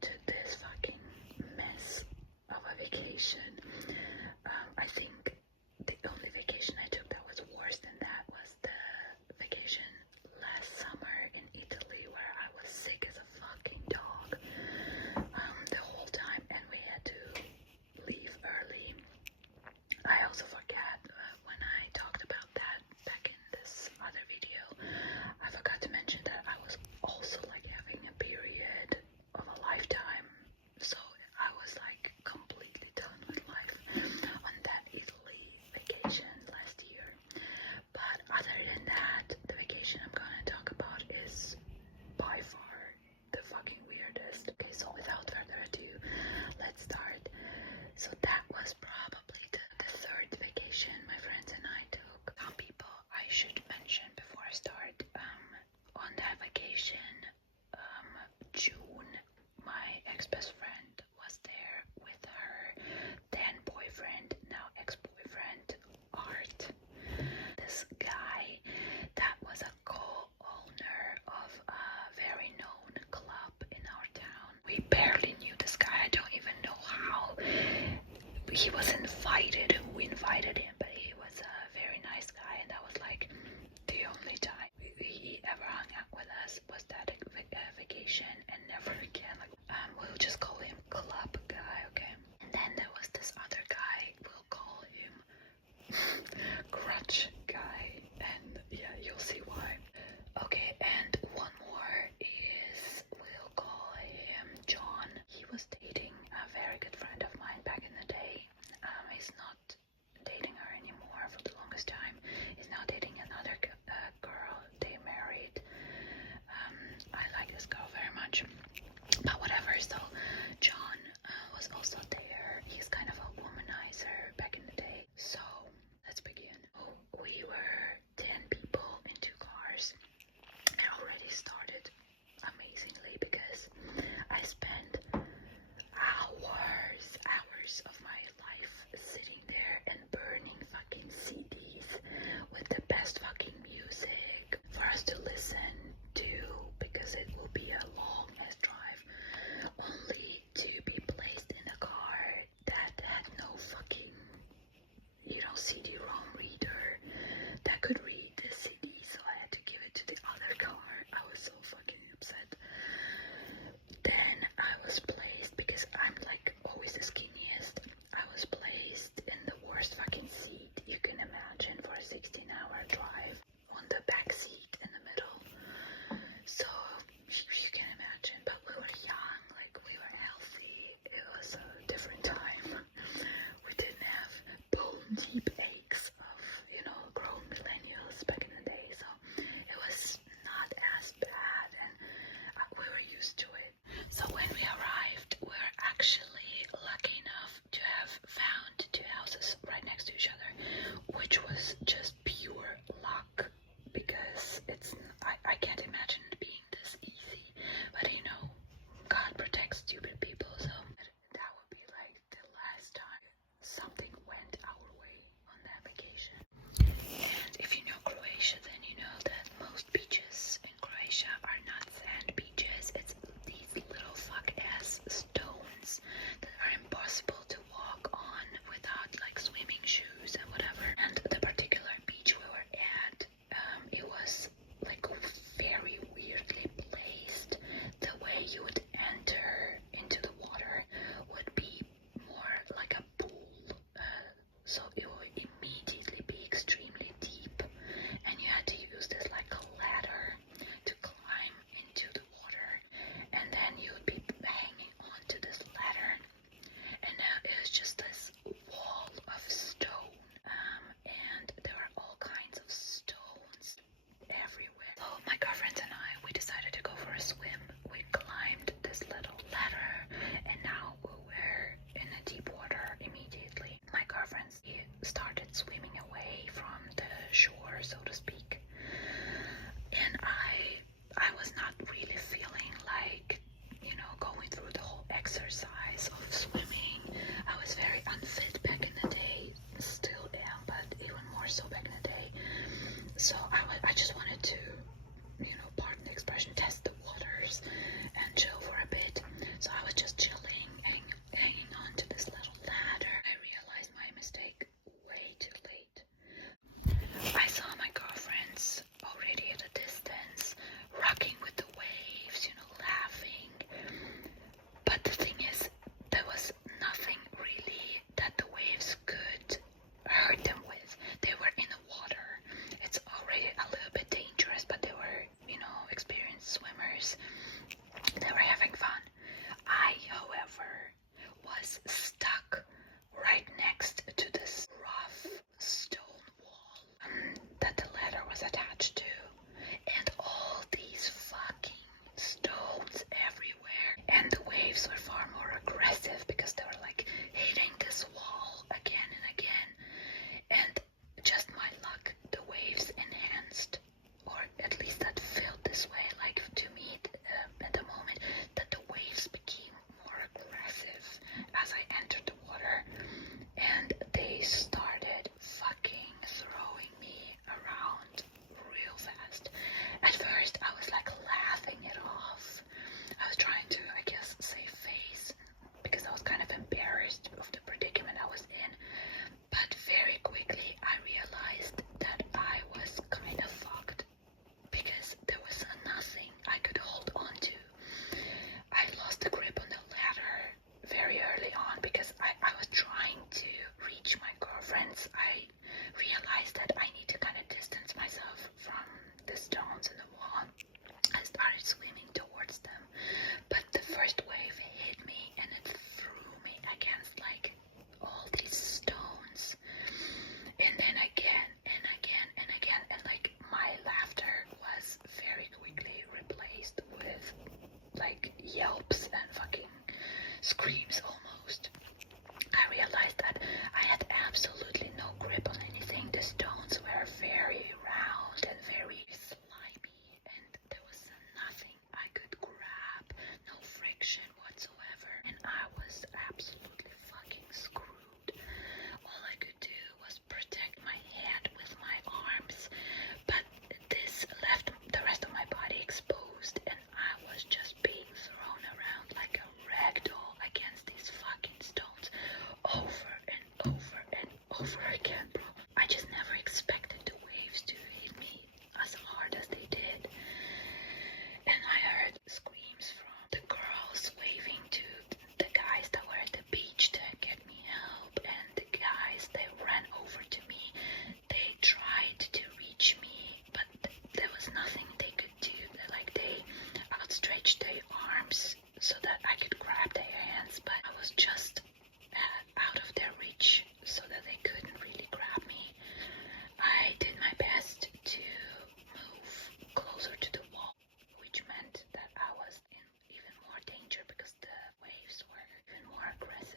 to this fucking mess of a vacation. I think the only vacation I took that was worse than that was the vacation last summer in Italy, where I was sick as a fucking dog the whole time, and we had to leave early. I also forgot when I talked about that back in this other video, I forgot to mention that I was also like having a period of a lifetime, so I was like completely done with life on that Italy vacation last year. But other than that, the vacation I'm gonna talk about is by far the fucking weirdest. Okay, so without further ado, let's start. So that was probably the third vacation my friends and I took. Some people I should mention before I start, on that vacation, June, my ex-best friend was there with her then boyfriend, now ex-boyfriend, Art. This guy that was a co-owner of a very known club in our town. We barely knew this guy. I don't even know how he was invited, who invited him, but he was a very nice guy, and that was like the only time he ever hung out with us was that vacation, and never again. Like, we'll just call him Club Guy, okay? And then there was this other guy, we'll call him Crutch Guy, and yeah, you'll see why. Okay, and one more is, we'll call him John. He was dating a very good friend of mine back in the day. He's not dating her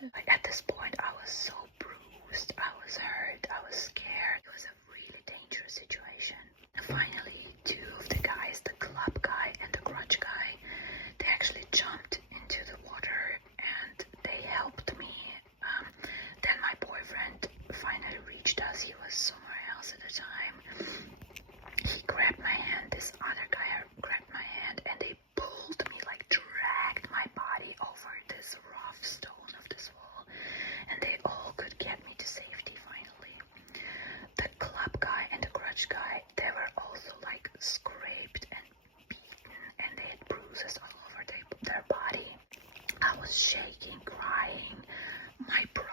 Like at this point, I was so bruised, I was hurt, I was scared. It was a really dangerous situation. And finally, two of the guys, the club guy and the grudge guy, they actually jumped into the water and they helped me. Then my boyfriend finally reached us. He was somewhere else at the time. He grabbed my hand, this other guy grabbed my hand, and they pulled me, like dragged my body over this rough stone of this wall, and they all could get me to safety finally. The club guy and the grudge guy, they were also like scraped and beaten, and they had bruises all over their body. I was shaking, crying. My bra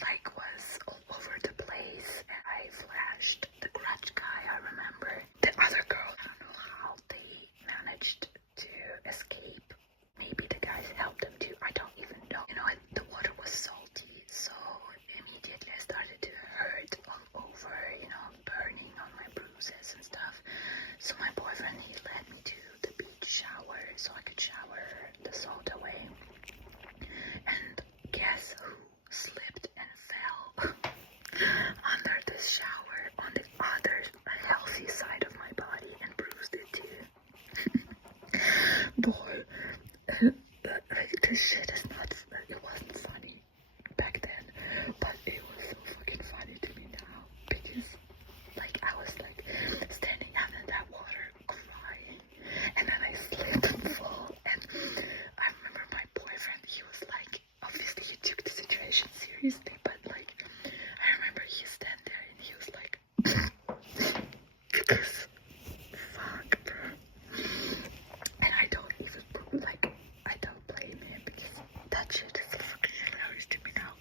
like was all over the place, and I flashed the grudge guy. I remember the other girl, I don't know how they managed to escape. Maybe the guys helped them too, I don't even know. You know, the water was salty, so immediately I started to hurt all over, you know, burning on my bruises and stuff. So my boyfriend, he led me to the beach shower so I could shower the salt away. And guess who slipped and fell under the shower on the other healthy side of my body and bruised it too. Boy, this shit is not, it wasn't funny back then, but it was so fucking funny to me now, because like I was like standing under that water crying, and then I slipped and fall, and I remember my boyfriend, he was like, obviously he took the situation seriously, but like I remember he stand there and he was like because fuck, bro. And I don't even like, I don't blame him, because that shit is fucking hilarious to me now.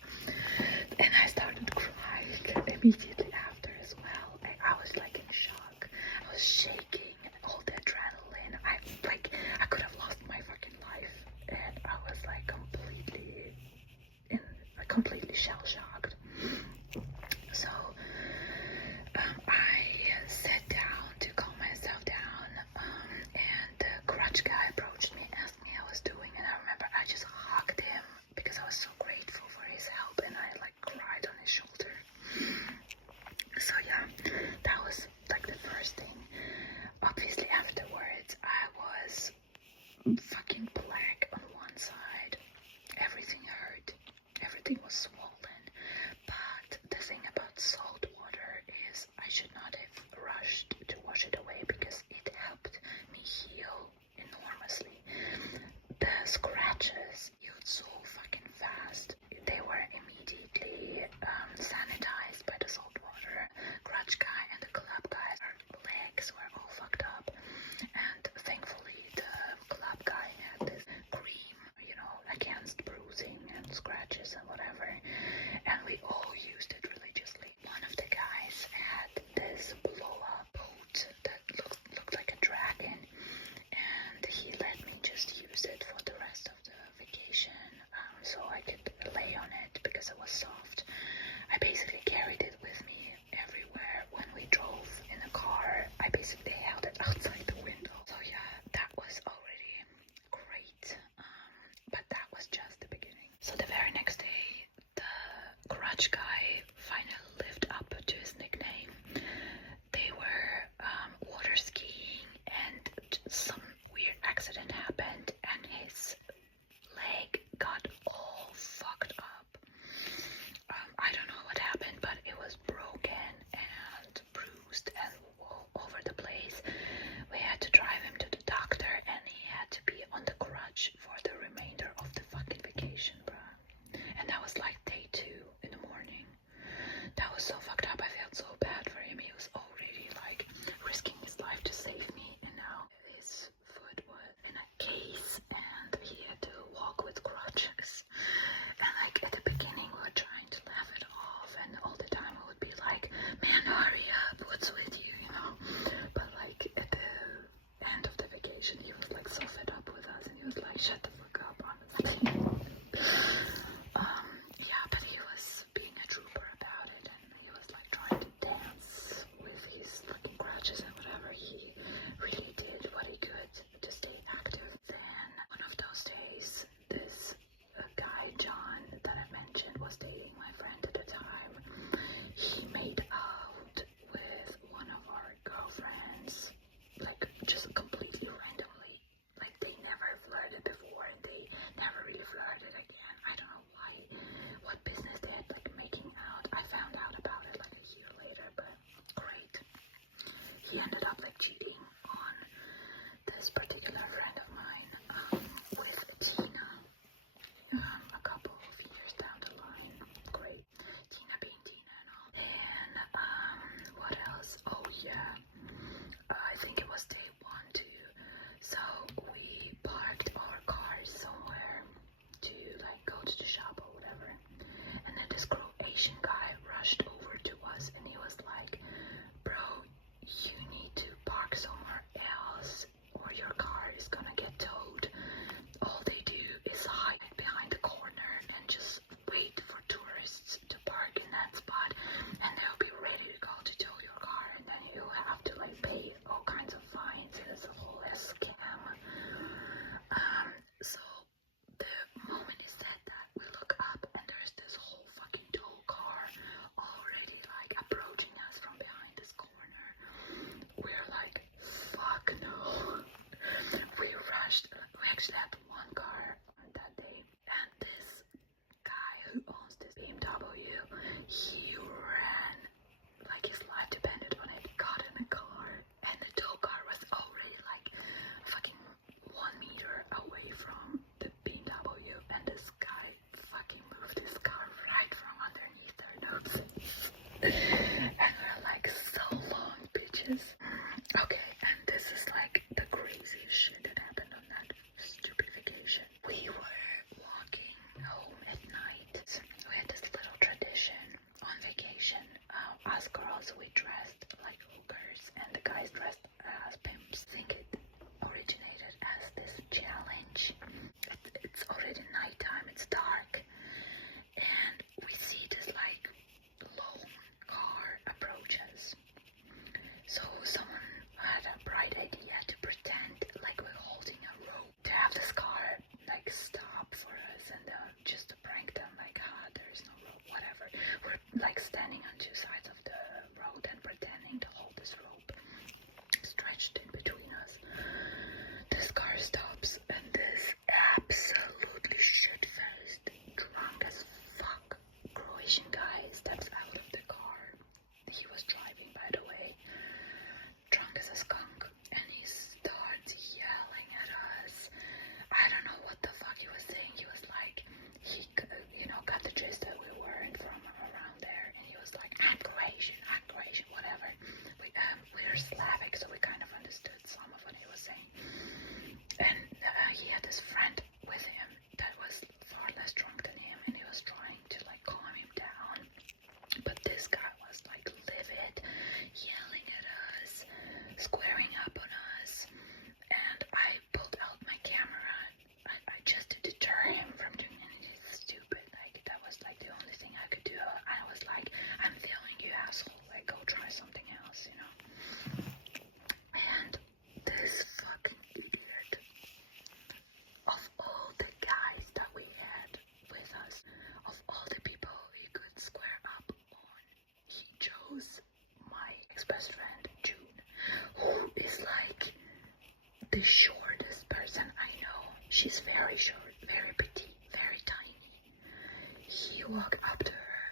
And I started crying immediately after as well. I was like in shock. I was shaking, all the adrenaline. I could have lost my fucking life, and I was like completely shell shocked. So I sat down to calm myself down, and the grudge guy approached me, asked me how I was doing, and I remember I just hugged him because I was so grateful for his help, and I like cried on his shoulder. So yeah, that was like the first thing. Obviously afterwards I was fucking black on one side. Everything hurt. Everything was swollen. But the thing about salt water is I should not have rushed to wash it away, because it helped me heal enormously. The scratches healed so fucking fast. They were immediately sanitized by the salt water. Grudge guy and the club guy's legs were all fucked up, and thankfully the club guy had this cream, you know, against bruising and scratches and whatever, is. Okay, and this is like the craziest shit that happened on that stupid vacation. We were walking home at night. We had this little tradition on vacation. Us girls, we dressed like hookers, and the guys dressed as pimps. I think it originated as this challenge. It's already nighttime, it's dark, and we see this like lone car approaches. So someone had a bright idea to pretend like we're holding a rope, to have this car like stop for us, and just to prank them, like, there's no rope, whatever. We're like standing on two sides of the road and pretending to hold this rope stretched in between us. This car stops, and this absolutely shit-faced, drunk as fuck Croatian guy steps out of the car. He was driving, by the way, drunk as a skunk, and he starts yelling at us. I don't know what the fuck he was saying. He was like, he got the gist that we weren't from around there, and he was like, I'm Croatian, whatever. We're Slavic, so we kind of understood some of what he was saying. And he had this friend with him that was far less drunk than him, and he was trying to like calm him down. But this guy was like livid, yelling at us, squaring up on us, and I pulled out my camera. I just to deter him from doing anything stupid. Like, that was like the only thing I could do. I was like, I'm feeling you, asshole. Like, go try something else, you know. And this fucking idiot, of all the guys that we had with us, of all the people he could square up on, he chose my ex-best friend, June, who is like the shortest person I know. She's very short, very petite, very tiny. He walked up to her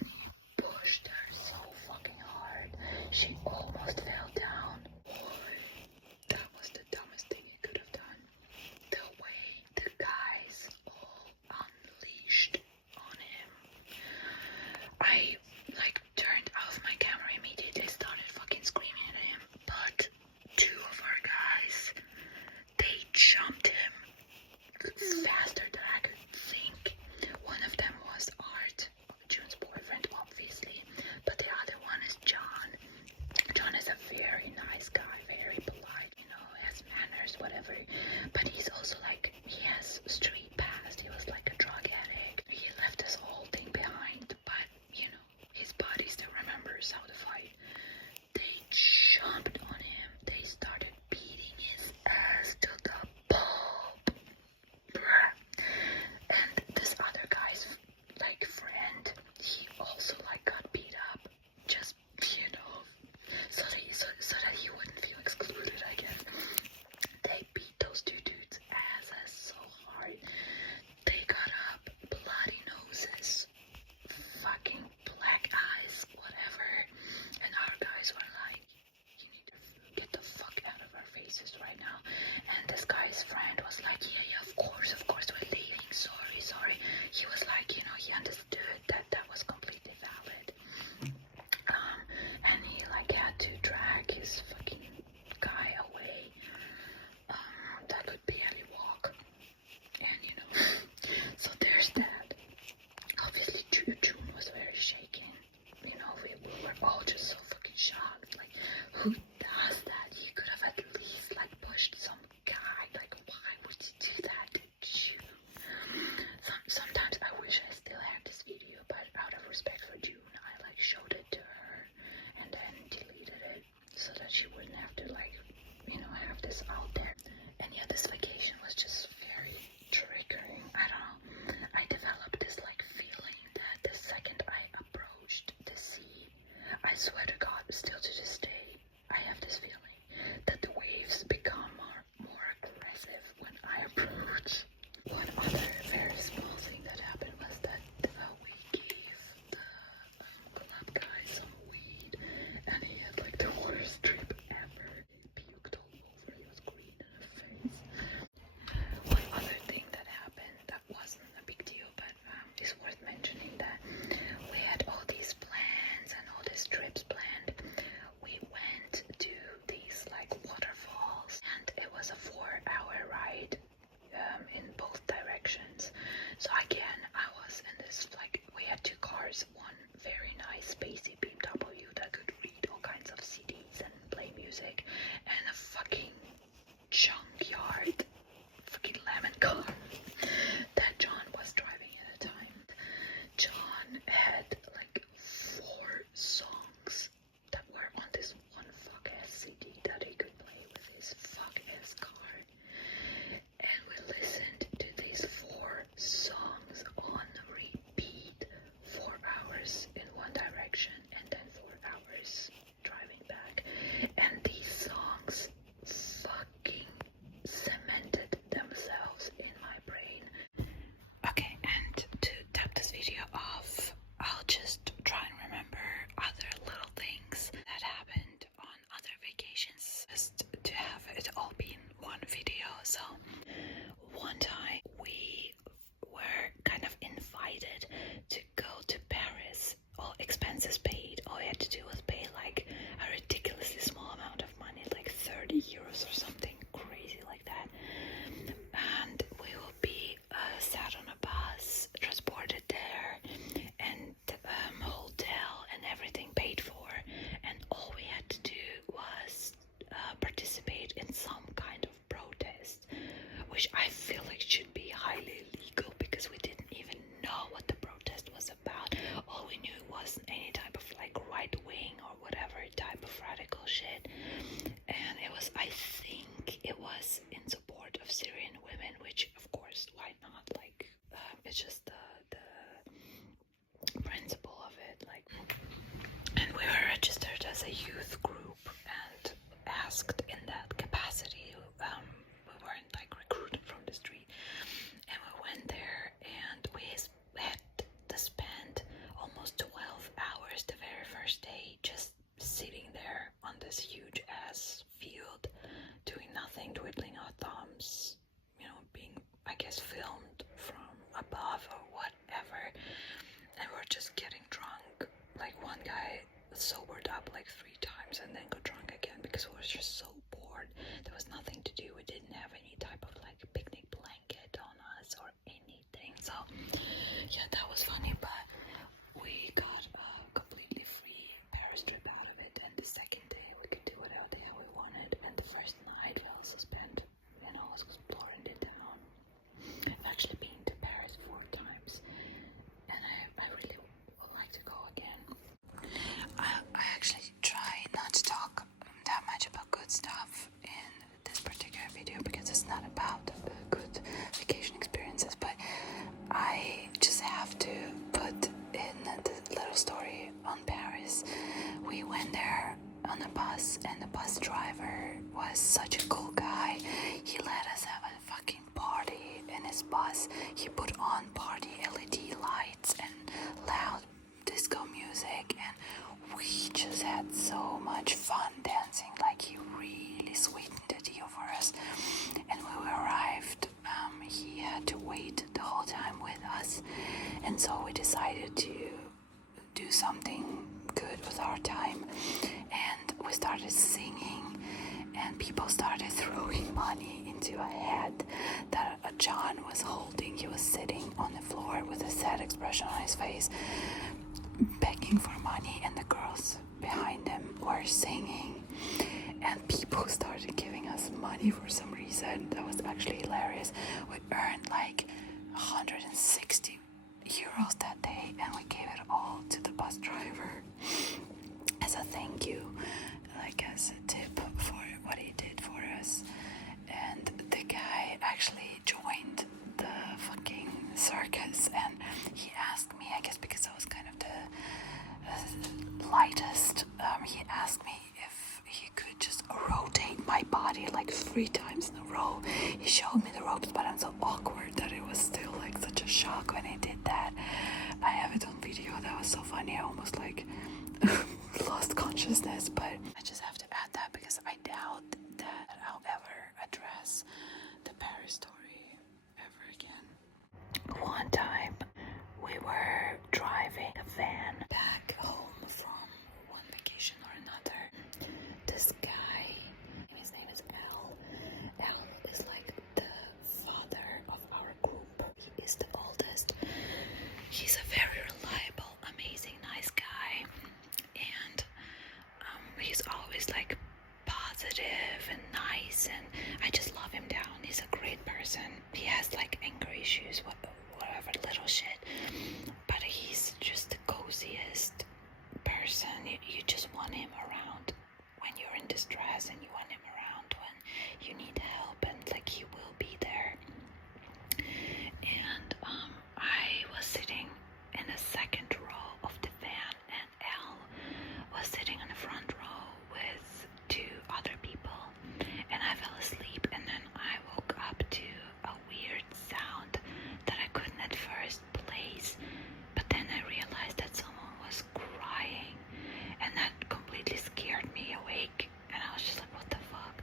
and he pushed her so fucking hard. She almost fell down. Boy, that was the dumbest thing he could have done. The way the guys all unleashed on him. I like turned off my camera immediately, started fucking screaming at him, but two of our guys, they jumped him faster than I could think. One of them was Art, June's boyfriend, obviously, but the other one is John. John is a very nice guy, very polite, has manners, whatever, but he's also like, he has street past. He was like a drug addict. He left this whole thing behind, but his body still remembers how to fight. They jumped on him. They started beating his ass to the pulp. Bruh. And this other guy's like friend, he also like got beat up, just so that he wouldn't feel excluded, I guess. They beat those two dudes' asses so hard. They got up, bloody noses, fucking black eyes, whatever. And our guys were like, you need to get the fuck out of our faces right now. And this guy's friend was like, yeah, of course, we're leaving. Sorry. It's just the principle of it. Like, and we were registered as a youth group and asked in that capacity. We weren't like recruited from the street, and we went there, and we had to spend almost 12 hours the very first day just sitting there on this huge ass field, doing nothing, twiddling our thumbs, you know, being, I guess, filmed from above or whatever. And we're just getting drunk. Like, one guy sobered up like 3 times and then got drunk again because we were just so bored. There was nothing to do. We didn't have any type of like picnic blanket on us or anything. So yeah, that was funny, but we got a completely free Paris trip out of it. And the second day we could do whatever the hell we wanted. And the first night we also spent, you know, exploring the town. I've actually been to Paris 4 times, and I really would like to go again. I actually try not to talk that much about good stuff in this particular video because it's not about good vacation experiences, but I just have to put in the little story on Paris. We went there on a bus, and the bus driver was such a cool guy. He let us have a fucking party in his bus. He put on party LED lights and loud disco music, and we just had so much fun dancing. Like, he really sweetened the deal for us. And when we arrived, he had to wait the whole time with us, and so we decided to do something good with our time, and we started singing, and people started throwing money into a hat that John was holding. He was sitting on the floor with a sad expression on his face, begging for money, and the girls behind him were singing, and people started giving us money for some reason. That was actually hilarious. We earned like 160 euros that day, and we gave it all to the bus driver as a thank you, like as a tip for what he did for us. And the guy actually joined the fucking circus, and he asked me, I guess because I was kind of the lightest, he asked me if he could just rotate my body like 3 times in a row. He showed me the ropes, but I'm so awkward that it was still like such a shock when he did that. I have it on video. That was so funny. I almost like lost consciousness, but I just have to add that because I doubt that I'll ever address the Paris story ever again. One time we were driving a van back home from one vacation or another. This guy, his name is Al. Al is like the father of our group. He is the oldest. He's a very reliable, amazing, nice guy, and he's always like positive and nice, and I just love him down. He's a great person. He has like anger issues, whatever little shit, but he's just the coziest person. You just want him around when you're in distress, and you want him around when you need help, and like he will be there. And I was sitting in the second row of the van, and Al was sitting in the front row with 2 other people, and I fell asleep, and then I woke up to a weird sound that I couldn't at first place, but then I realized that someone was crying, and that completely scared me awake, and I was just like, what the fuck?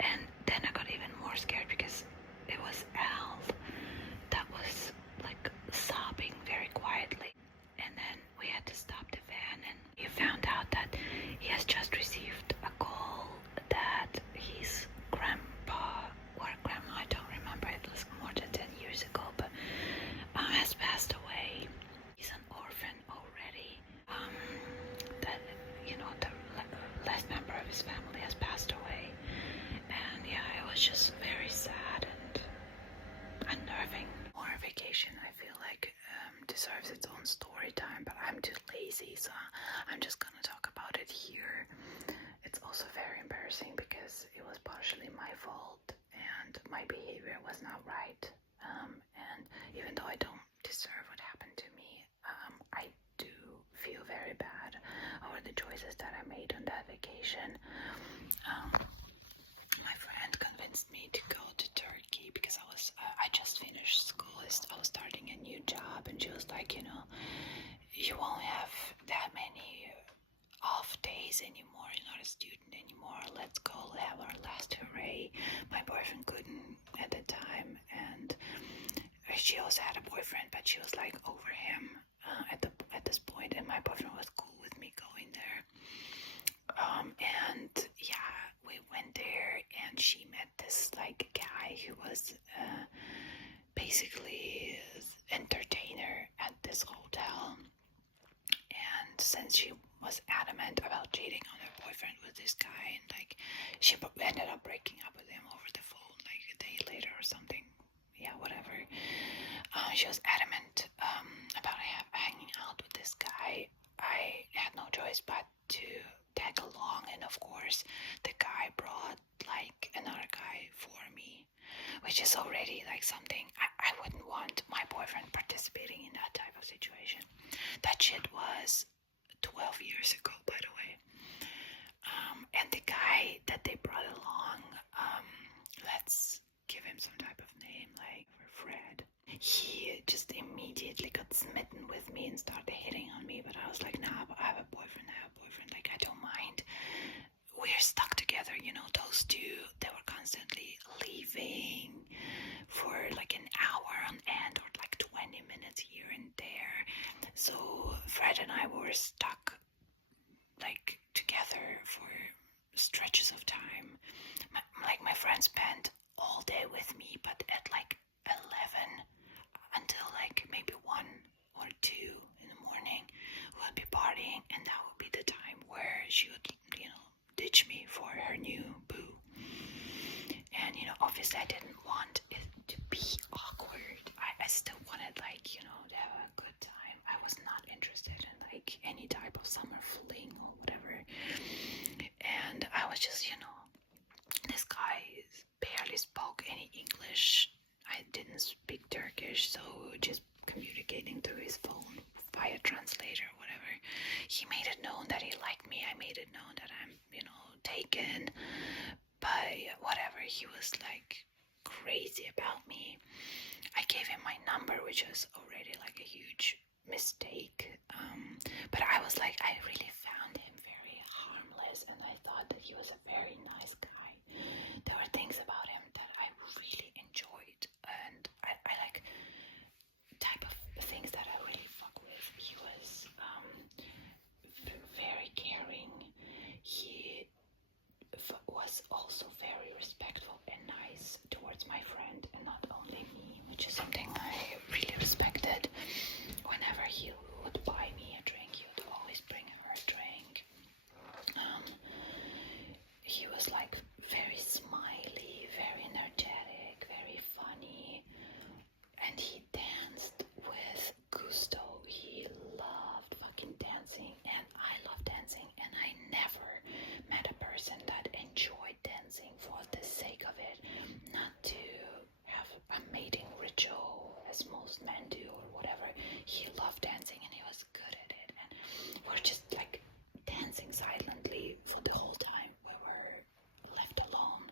And then I got even more scared because it was Al that was like sobbing very quietly. And then we had to stop the van, and he found out that he has just received a call that his grandpa or grandma, I don't remember, it was more than 10 years ago, but has passed away. He's an orphan already. That, you know, the last member of his family has passed away, and yeah, it was just very sad and unnerving. More vacation, I feel like deserves its own story time, but I'm too lazy, so I'm just gonna talk about it here. It's also very embarrassing because it was partially my fault and my behavior was not right, and even though I don't deserve what happened to me. I do feel very bad over the choices that I made on that vacation. My friend convinced me to go to Turkey because I just finished school. I was starting a new job, and she was like, you won't have that many off days anymore. You're not a student anymore. Let's go have our last hooray. My boyfriend couldn't at the time, and she also had a boyfriend, but she was like over him at this point, and my boyfriend was cool with me going there. And yeah, we went there, and she met this like guy who was basically entertainer at this hotel. And since she was adamant about cheating on her boyfriend with this guy, and like she ended up breaking up with him over the phone like a day later or something. Yeah, whatever. She was adamant about hanging out with this guy. I had no choice but to tag along, and of course the guy brought like another guy for me, which is already like something I wouldn't want my boyfriend participating in that type of situation. That shit was 12 years ago, by the way. And the guy that they brought along, let's give him some type of name, like Fred. He just immediately got smitten with me and started hitting on me, but I was like, nah, I have a boyfriend, like, I don't mind. We're stuck together, those two, they were constantly leaving for like an hour on end, or like 20 minutes here and there. So Fred and I were stuck like together for stretches of time. My friend spent all day with me, but at like 11 until like maybe 1 or 2 in the morning, we would be partying, and that would be the time where she would, ditch me for her new boo. And obviously I didn't want it to be awkward. I still wanted like, to have a good time. I was not interested in like any type of summer fling or whatever. And I was just, this guy barely spoke any English. I didn't speak Turkish, so just communicating through his phone via translator or whatever. He made it known that he liked me. I made it known that I'm, taken by whatever. He was like crazy about me. I gave him my number, which was already like a huge mistake. But I was like, I really found him very harmless, and I thought that he was a very nice guy. There were things about him that I really enjoyed, and I like type of things that I really fuck with. He was very caring. He was also very respectful and nice towards my friend, and not only me, which is something I really respected. Whenever he would buy me a drink, he would always bring her a drink. He was like very smiley, very energetic, very funny, and he danced with gusto. He loved fucking dancing, and I love dancing, and I never met a person that enjoyed dancing for the sake of it, not to have a mating ritual as most men do or whatever. He loved dancing, and he was good at it, and we're just like dancing silently for the whole time we were left alone.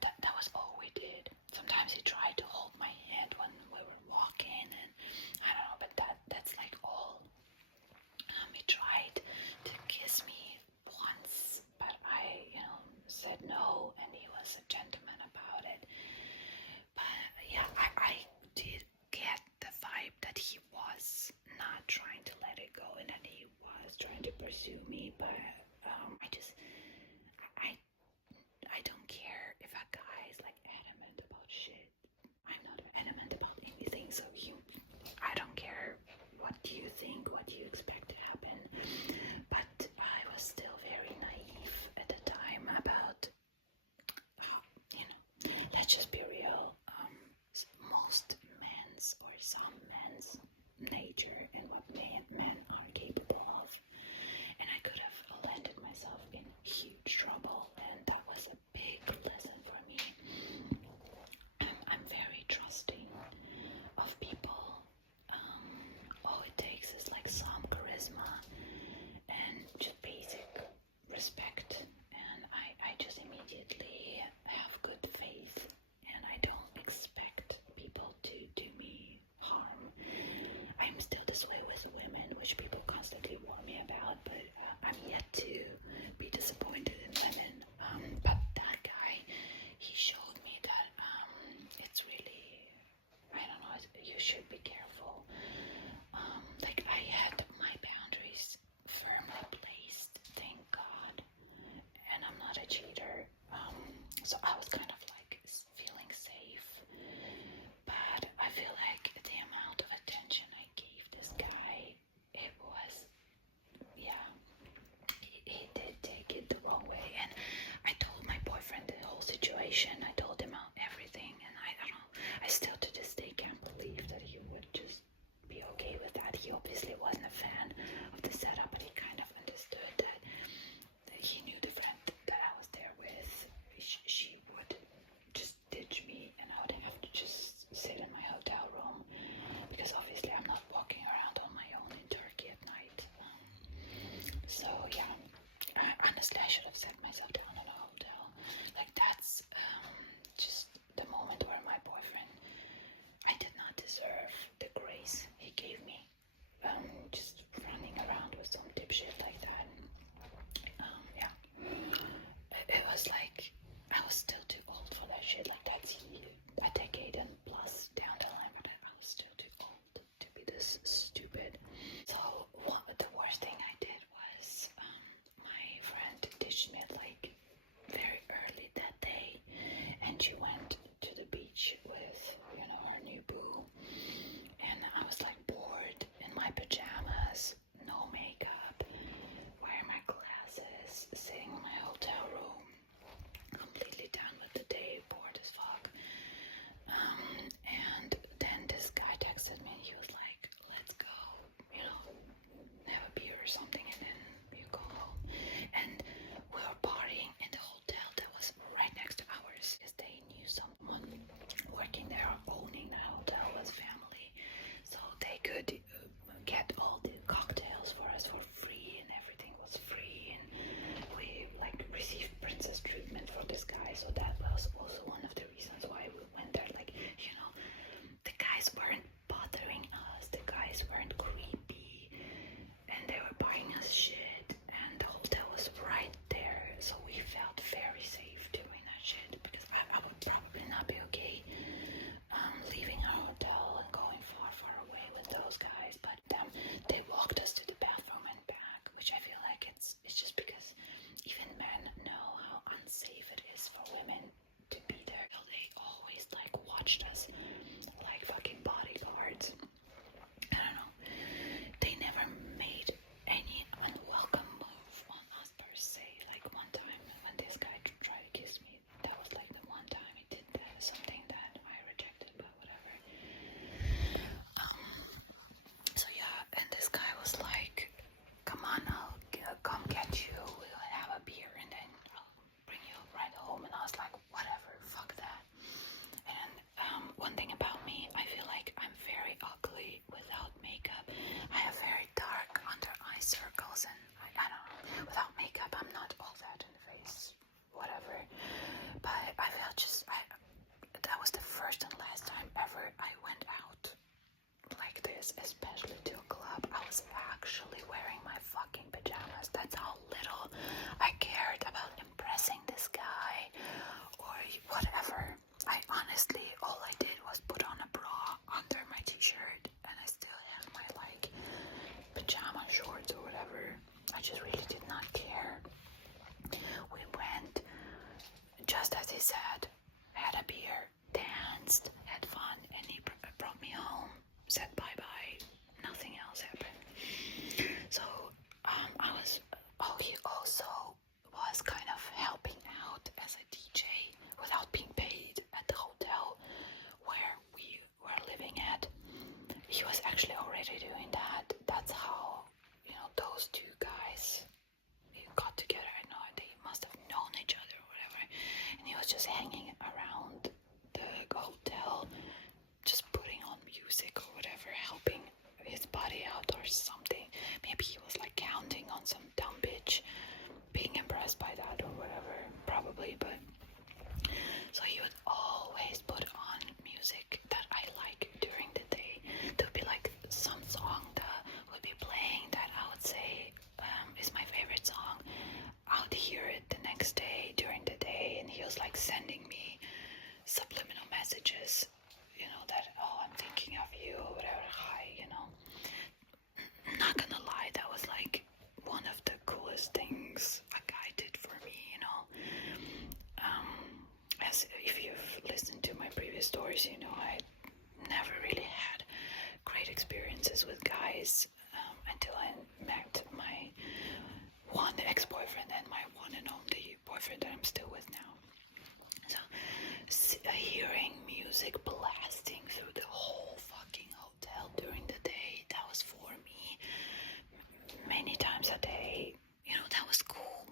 That was all we did. Sometimes he tried to hold my hand when we were walking, and I don't know, but that's like all. He tried to kiss me once, but I, said no, and he was a gentleman about it. But yeah, I did get the vibe that he was not trying to let it go, and that he was trying to pursue me. But I don't care if a guy is like adamant about shit. I'm not adamant about anything, so I don't care what you think, what you expect to happen. But I was still very naive at the time about, let's just be real. Most men's, or some men's nature, and what men are capable of. And I could have landed myself in huge trouble, and that was a big lesson for me. I'm very trusting of people, should be careful. Like I had my boundaries firmly placed, thank God, and I'm not a cheater. So I was kind of like feeling safe, but I feel like the amount of attention I gave this guy, it was, yeah, he did take it the wrong way. And I told my boyfriend the whole situation. I told him everything, and I don't know, I still to this day can't believe that he would just be okay with that. He obviously wasn't a fan of the setup, but he kind of understood that he knew the friend that I was there with, she would just ditch me, and I would have to just sit in my hotel room, because obviously I'm not walking around on my own in Turkey at night. So yeah, honestly I should have sat myself down in a hotel. Like that's just the moment where my boyfriend, I did not deserve the grace he gave me, just running around with some dipshit like that. Yeah, it was like I was still too old for that shit. Like that's a decade and plus down the line, but I was still too old to be this stupid. So the worst thing I did was my friend ditched me like very early that day, and she went to the beach with, you know, her new boo, and I was like bored in my pajamas, no makeup, wearing my glasses, sitting in my hotel room, completely done with the day, bored as fuck. And then this guy texted me, and he was like, let's go, you know, have a beer or something, and then you go home. And we were partying in the hotel that was right next to ours, because they knew someone working there, owning the hotel was family, so they could get all the cocktails for us for free, and everything was free, and we like received princess treatment for this guy. So that was also one of the reasons why we went there. Like, you know, the guys weren't bothering us, the guys weren't creepy, and they were buying us shit, and the hotel was right there, so we felt very safe doing that shit, because I would probably not be okay leaving our hotel and going far away with those guys. But they walked us to the bathroom and back, which I feel like it's just because even men know how unsafe it is for women to be there. So they always like watched us like fucking bodyguards. I don't know. They never made any unwelcome move on us per se. Like one time when this guy tried to kiss me, that was like the one time he did that, something that I rejected, but whatever. So yeah, and this guy was like, come on, I'll come get you, we'll have a beer, and then I'll bring you right home. And I was like, whatever, fuck that. And one thing about me, I feel like I'm very ugly without makeup. I have very dark under eye circles, and I don't know, without makeup I'm not all that in the face, whatever. But I felt that was the first and last time ever I went out like this, especially to a club. I was actually wearing my fucking pajamas. That's how little I cared about impressing this guy or whatever. I honestly, all I did was put on a bra under my t-shirt, and I still had my like pajama shorts or whatever. I just really did not care. We went just as he said, had a beer, danced, had fun, and he brought me home, said bye-bye, nothing else happened. So he also was kind of helping out as a DJ without being paid at the hotel where we were living at. He was actually already doing that. That's how, you know, those two guys got together. I know they must have known each other or whatever, and he was just hanging around the hotel, just putting on music or whatever, helping his body out or something. Maybe he was like counting on some dumb bitch, being impressed by that or whatever, probably. But so he would always put on music that I like during the day. There would be like some song that would be playing that I would say is my favorite song. I would hear it the next day during the day, and he was like sending me subliminal messages, you know, that, oh, I'm thinking of you, was like one of the coolest things a guy did for me, you know. As if you've listened to my previous stories, you know, I never really had great experiences with guys until I met my one ex-boyfriend and my one and only boyfriend that I'm still with now. So hearing music blasting through the whole fucking hotel during the day, that was for me many times a day, you know, that was cool.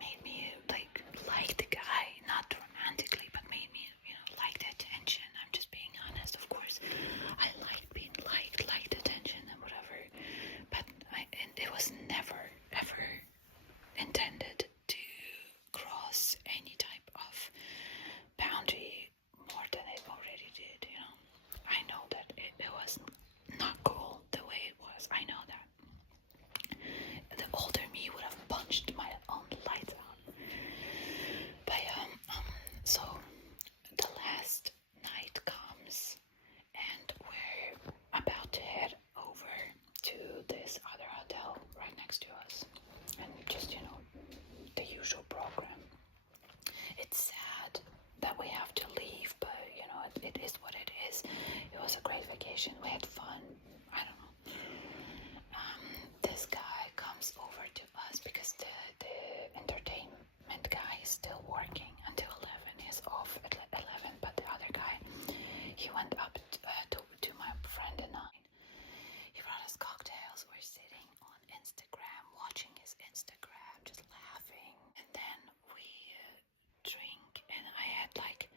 Made me like the guy, not romantically, but made me, you know, like the attention. I'm just being honest, of course. I liked being liked attention and whatever, but it was never ever intended to cross any type of boundary more than it already did, you know. I know that it was not cool the way it was. I know that. The older me would have punched my own lights out. But so the last night comes and we're about to head over to this other hotel right next to us. And just, you know, the usual program. It's sad that we have to leave, but you know, it is what it is. It was a great vacation. We had fun. I don't know. This guy comes over to us because the entertainment guy is still working until 11. He's off at 11, but the other guy, he went up to my friend and I. He brought us cocktails. We're sitting on Instagram, watching his Instagram, just laughing. And then we drink, and I had like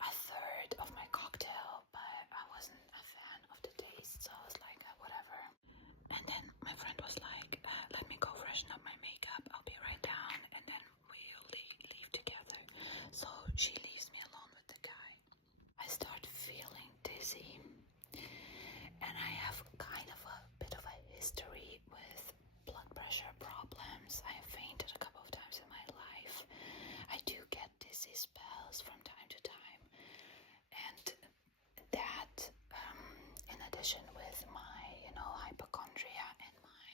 a third of my cocktail, but I wasn't a fan of the taste, so I was like, whatever. And then my friend was like, let me go freshen up my makeup. I'll be right down, and then we'll leave together. So she leaves me alone with the guy. I start feeling dizzy, and I have kind of a bit of a history with blood pressure problems. I have fainted a couple of times in my life. I do get dizzy spells from time to time, and that in addition with my, you know, hypochondria and my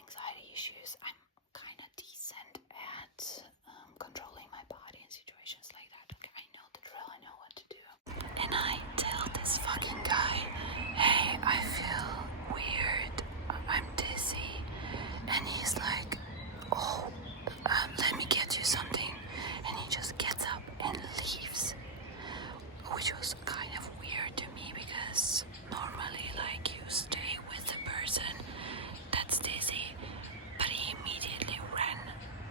anxiety issues, I'm kind of decent at controlling my body in situations like that. Okay, I know the drill, I know what to do. And I tell this fucking guy, hey, I feel weird, I'm dizzy. And he's like, oh, let me get you something. And he just gets up and leaves, which was kind of weird to me because normally, like, you stay with the person that's dizzy, but he immediately ran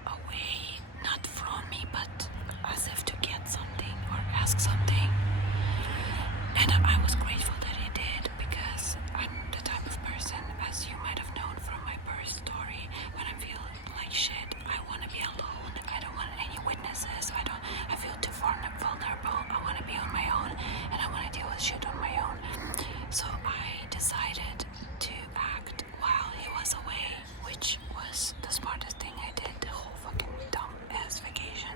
away, not from me, but as if to get something or ask something. And I was grateful that he did, because I'm the type of person, as you might have known from my birth story, when I feel like shit, I want to be alone. I don't want any witnesses. I feel too vulnerable. I want to be on my own, and I want to deal with shit on my own. So I decided to act while he was away, which was the smartest thing I did the whole fucking dumb ass vacation.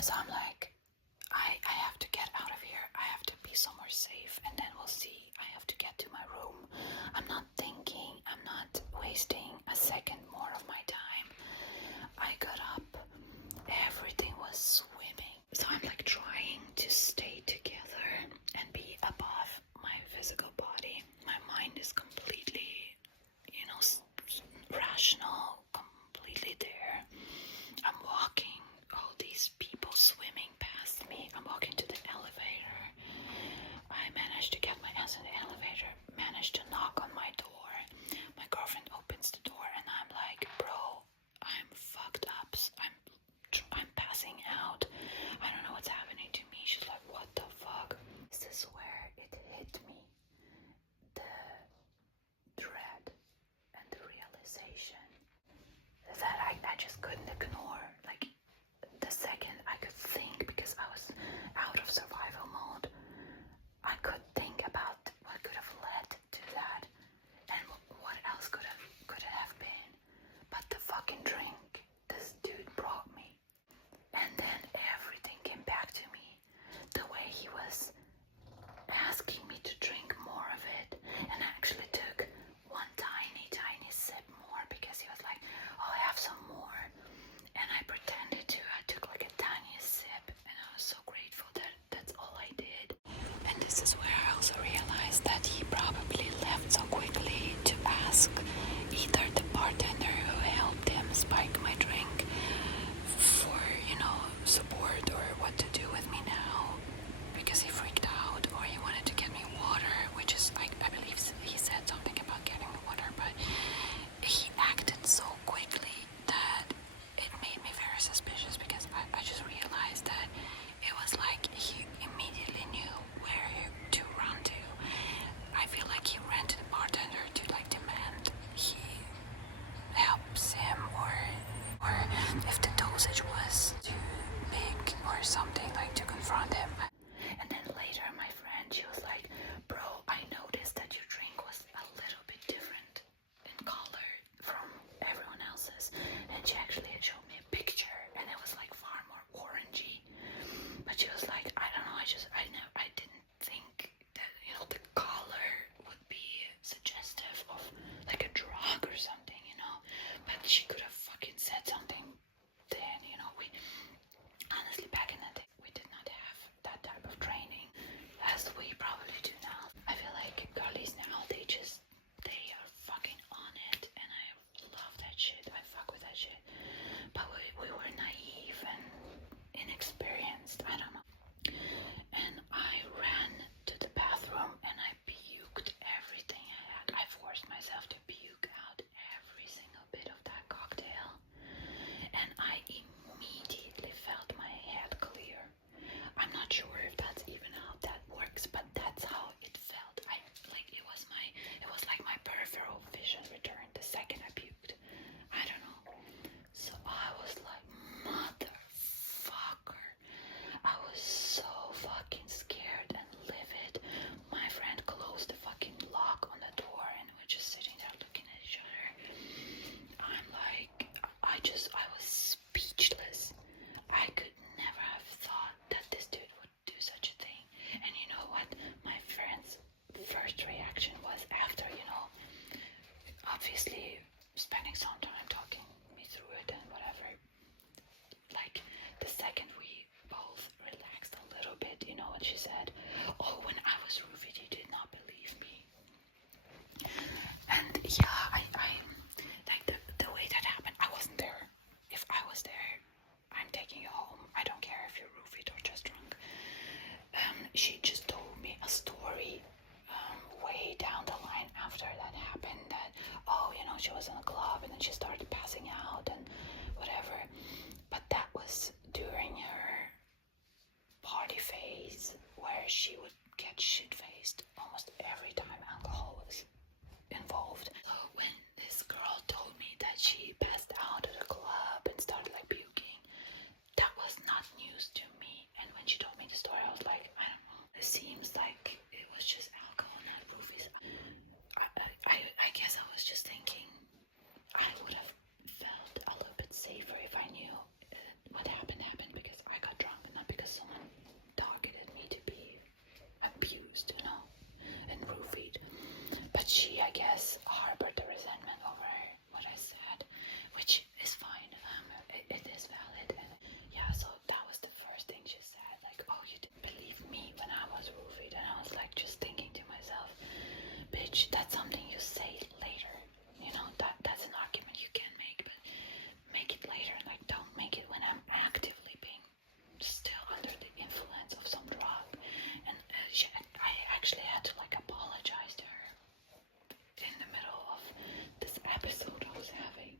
So I'm like, I have to get out of here. I have to be somewhere safe, and then we'll see. I have to get to my room. I'm not thinking. I'm not wasting a second more of my time. I got up. Everything was swimming. So I'm like trying to stay together and be above my physical body. My mind is completely, you know, rational, completely there. I'm walking. All these people swimming past me. I'm walking to the elevator. I managed to get my ass in the elevator, managed to knock on my door. My girlfriend opens the door, and I'm like, bro, I'm fucked up. I'm passing out. I don't know what's happening to me. She's like, what the fuck? This is where it hit me. The dread and the realization that I just couldn't ignore. Like, the second I could think, because I was out of survival mode, I could think about what could have led to that, and what else could it have this is where I also realized that he probably left so quickly to ask either the bartender who helped him spike my drink for, support or what to do with me now, because he freaked out, or he wanted to get me water, which is, I believe he said something about getting me water, but he acted so quickly that it made me very suspicious, because I just realized that it was like he immediately knew where to run to. I feel like he ran to the bartender to demand he helps him, or if the dosage was too big or something, to confront him. And then later my friend, she was like, bro, I noticed that your drink was a little bit different in color from everyone else's, and she actually had shown me a picture, and it was far more orangey. But she was like, I don't know, I didn't think that the color would be suggestive of a drug or something, but she could have fucking said something then. We honestly, back in the day, we did not have that type of training as we probably do now. I feel like girlies now, they are fucking on it, and I love that shit. I fuck with that shit. But we were naive and inexperienced. I don't know. And I ran to the bathroom and I puked everything I had. I forced myself to puke out every single bit of that cocktail. And I immediately felt my head clear. I'm not sure if that's even how that works, but that's how it felt. It was like my peripheral vision returned the second I puked. I don't know. So I was like, motherfucker. I was so fucking scared and livid. My friend closed the fucking lock on the door, and we're just sitting there looking at each other. I'm like, I was speechless. I could never have thought that this dude would do such a thing. And you know what? My friend's first reaction was, after, obviously spending some time talking me through it and whatever, the second we both relaxed a little bit, you know what she said? Oh, when I was roofied, you did not believe me. And yeah, I the way that happened, I wasn't there. If I was there, I'm taking you home. I don't care if you're roofied or just drunk. She just told me a story way down the line after that happened, that, she was in a club and then she started passing out and whatever. But that was during her party phase, where she would get shit-faced almost every time alcohol was involved. So when this girl told me that she passed out at a club and started puking, that was not news to me. And when she told me the story, I was like, I don't know, it seems like it was just alcohol, not roofies. I guess I was just thinking I would have felt a little bit safer if I knew what happened, because I got drunk, not because someone targeted me to be abused, and roofied. But she, I guess, harbored the resentment over what I said, which is fine. It is valid. And yeah, so that was the first thing she said, oh, you didn't believe me when I was roofied. And I was just thinking to myself, bitch, that's something you say later. That's an argument you can make, but make it later. Don't make it when I'm actively being still under the influence of some drug. And I actually had to apologize to her in the middle of this episode I was having,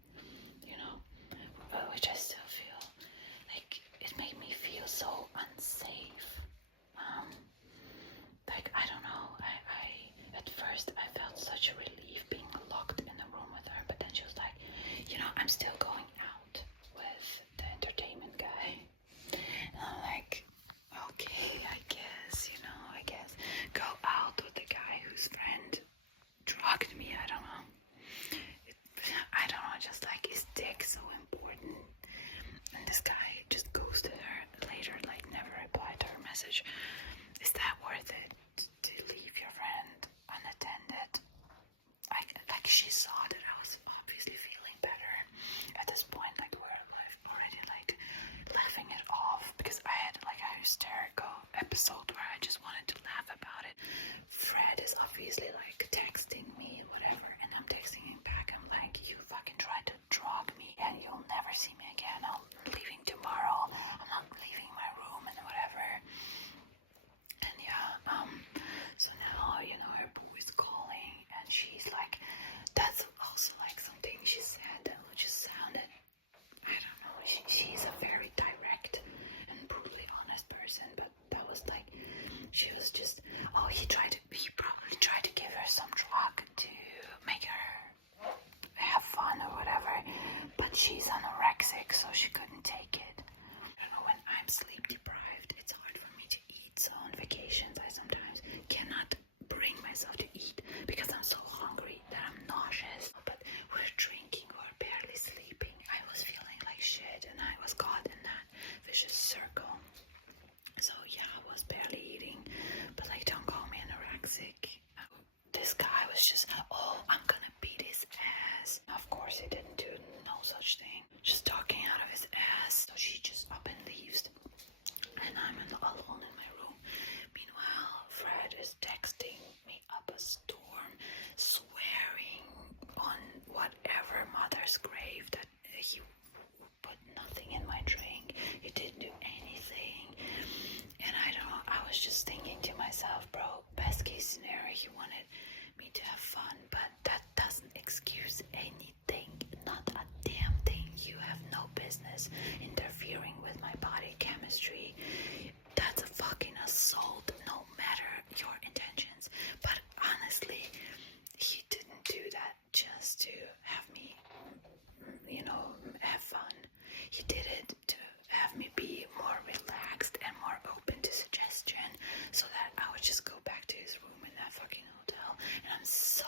which I still feel it made me feel so unsafe. I don't know, I at first I felt such a relief being locked in the room with her, but then she was like, I'm still going out with the entertainment guy. And I'm like, okay, I guess, go out with the obviously like texting me, whatever, and I'm texting him back. I'm like, you fucking tried to drug me and you'll never see me again. I'm leaving tomorrow. I'm not leaving my room and whatever. And yeah, so now, her boo is calling and she's like, that's also like something she said that just sounded, I don't know, she's a very direct and brutally honest person, but that was like, she was just, he probably tried to give her some drug to make her have fun or whatever, but she's anorexic, so she couldn't take it. I don't know, when I'm sleep deprived, it's hard for me to eat, so on vacations I sometimes cannot bring myself to eat because I'm so hungry that I'm nauseous. But we're drinking, we're barely sleeping. I was feeling like shit and I was caught in that vicious circle. So yeah, I was barely eating, but like, don't call me anorexic. This guy was just, I'm gonna beat his ass. Of course he didn't do no such thing. Just talking out of his ass. So she just up and leaves. And I'm alone in my room. Meanwhile, Fred is texting me up a storm, swearing on whatever mother's grave that he put nothing in my drink. He didn't do anything. And I don't know, I was just thinking to myself, bro, best case scenario, he wanted me to have fun, but that doesn't excuse anything, not a damn thing. You have no business interfering with my body chemistry. That's a fucking assault, no matter your intentions. But honestly, he didn't do that just to have me, have fun. He did it to have me be more relaxed and more open to suggestion, so that I would just go back to his room in that fucking hotel. And I'm so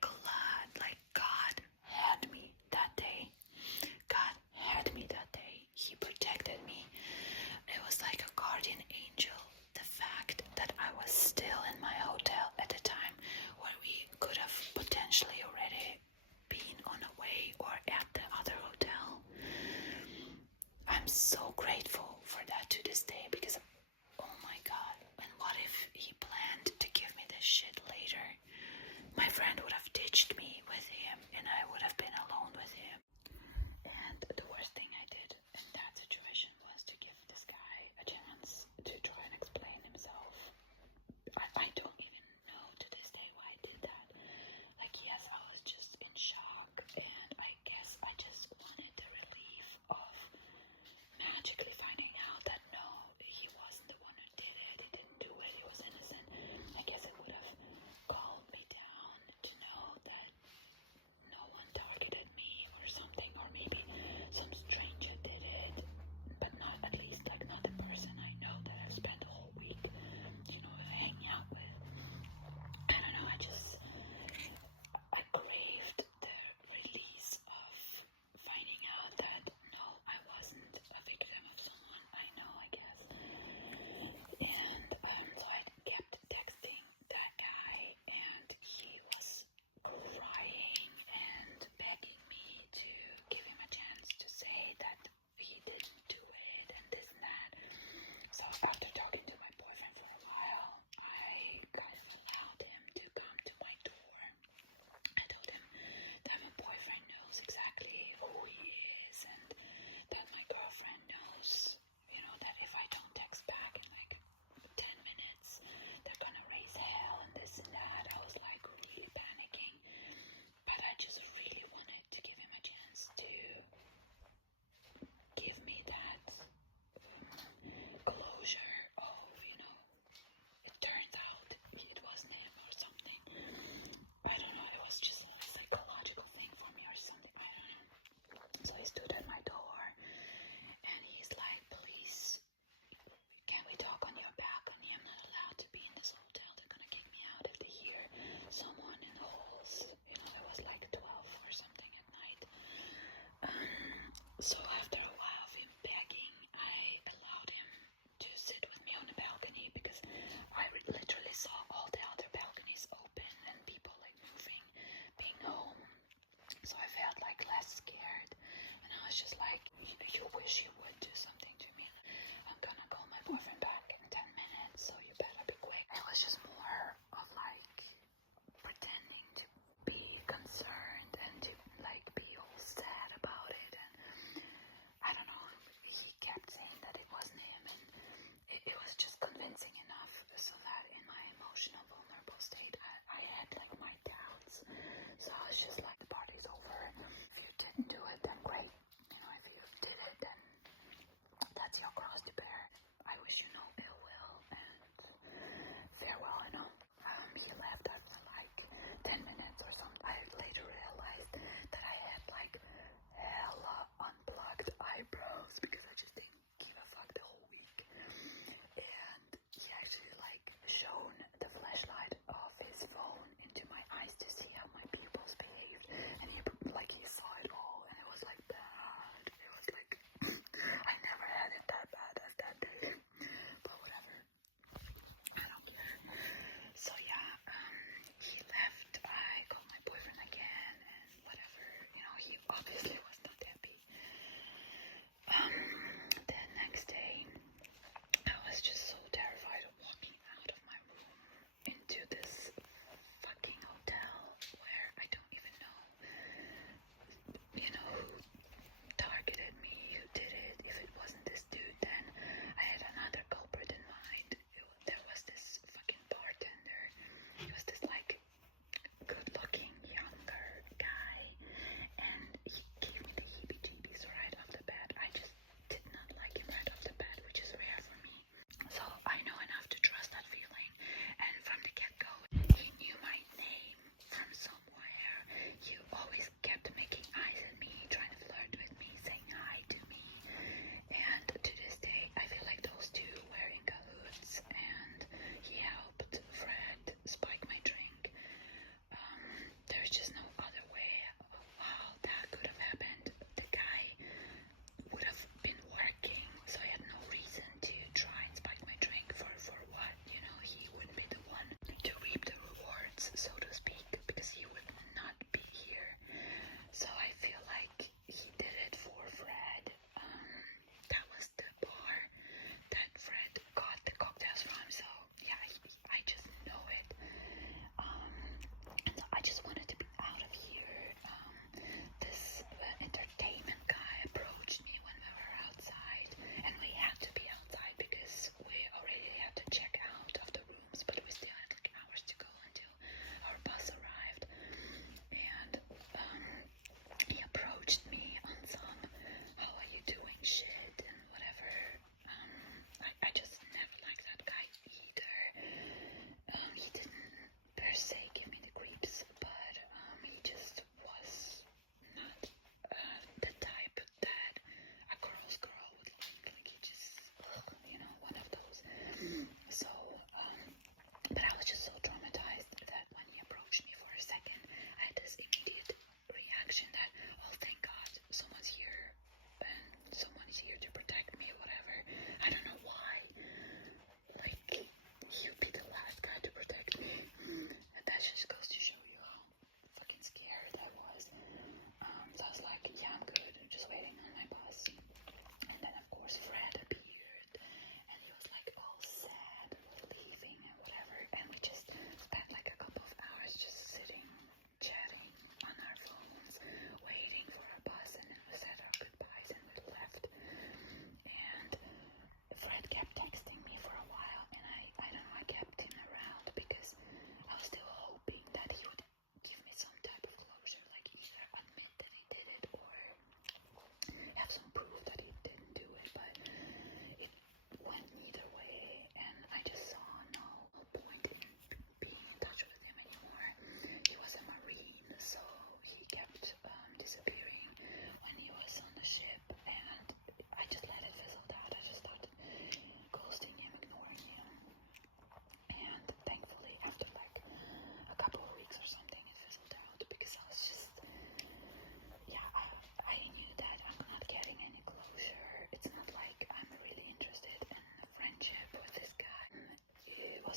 glad, like, God had me that day. God had me that day. He protected me. It was like,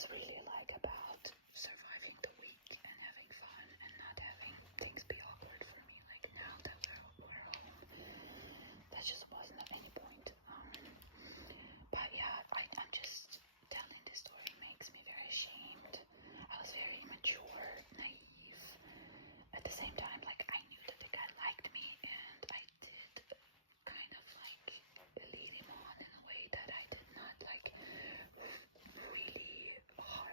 was really like about surviving the week and having fun and not having things be awkward for me. Like now that we're home, that just wasn't at any point. But yeah, I'm just telling this story makes me very ashamed. I was very immature, naive. At the same time, like I knew that the guy liked me, and I did kind of like lead him on in a way that I did not like really hard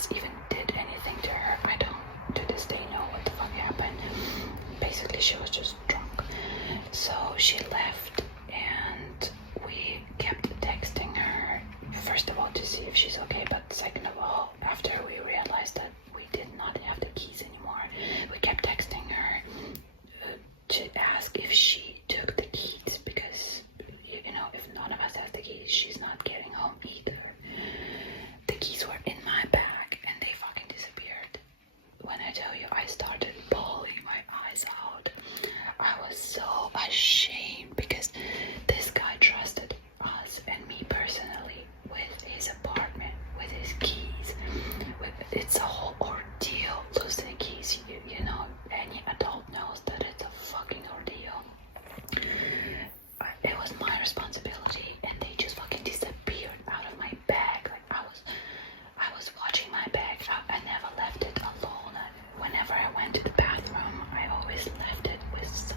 us even did anything to her. I don't to this day know what the fuck happened. Basically, she was just drunk. So she left, and we kept texting her, first of all to see if she's okay, but second of all, after we realized that we did not have the keys anymore, we kept texting her to ask if she took the keys, because you know, if none of us has the keys, she's not getting home either. The keys were in my bag and they fucking disappeared. When I tell you, I started bawling my eyes out. I was so ashamed because this guy trusted us and me personally with his apartment, with his keys. It's a whole ordeal losing the keys. You know, any adult knows that it's a fucking ordeal. It was my responsibility, and they just fucking disappeared out of my bag. Like I was watching my bag. I never left it alone. Whenever I went to the bathroom, I always left it with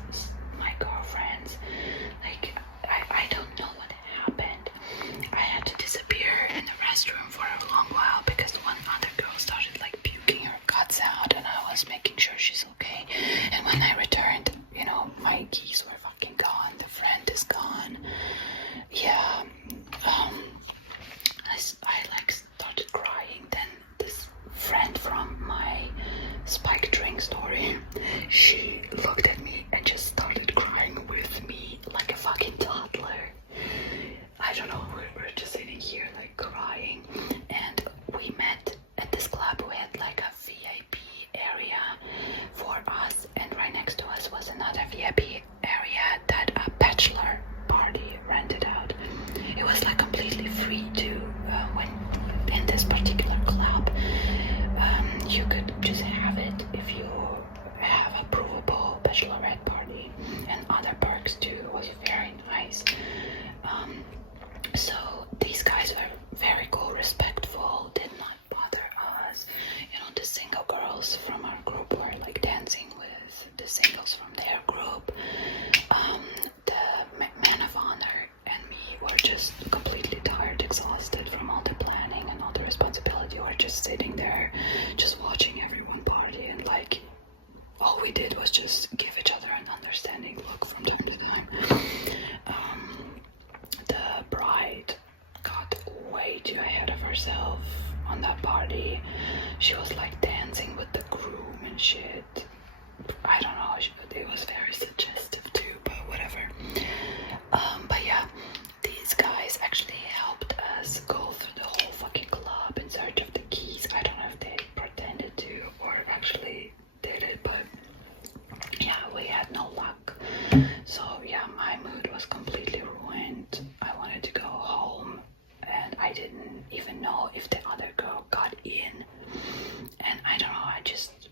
my girlfriends. Like I don't know what happened. I had to disappear in the restroom for a long while because one other girl started like puking her guts out, and I was making sure she's okay. And when I returned, you know, my keys were fucking gone. The friend is gone. Yeah. I like started crying. Then this friend from my spike drink story, she looked at me and just started crying with me like a fucking toddler. I don't know, we're just sitting here like crying, and we met at this club. We had like a VIP area for us, and right next to us was another VIP area that a bachelor party rented out. It was like completely free too. When in this particular club, you could just have it if you have a provable bachelorette party, and other perks too. It was very nice. So these guys were very cool, respectful, did not bother us. You know, the single girls from our group were like dancing with the singles from their group. The man of honor and me were just completely tired, exhausted from all the planning and all the responsibility. We were just sitting there, just watching everyone party, and like all we did was just give each other an understanding look from time to time. The bride got way too ahead of herself on that party. She was like dancing with the groom and shit. I don't know, it was very suggestive too, but whatever. But yeah, these guys actually helped us go through the whole fucking club in search of the keys. I don't know if they pretended to or actually did it, but yeah, we had no luck. So yeah, my mood was completely ruined. I wanted to go home, and I didn't even know if the other girl got in. And I don't know,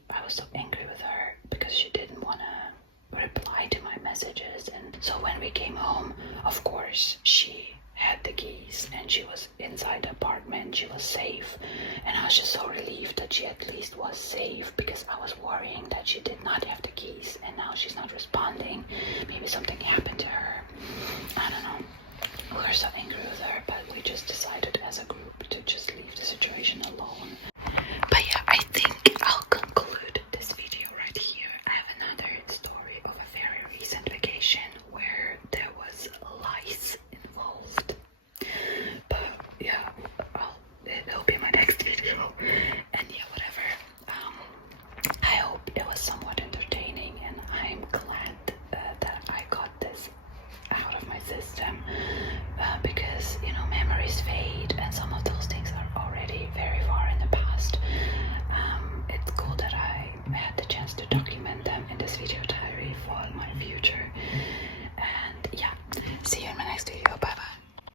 I was so angry with her because she didn't want to reply to my messages. And so when we came home, of course, she had the keys and she was inside the apartment. She was safe, and I was just so relieved that she at least was safe, because I was worrying that she did not have the keys and now she's not responding. Maybe something happened to her. I don't know.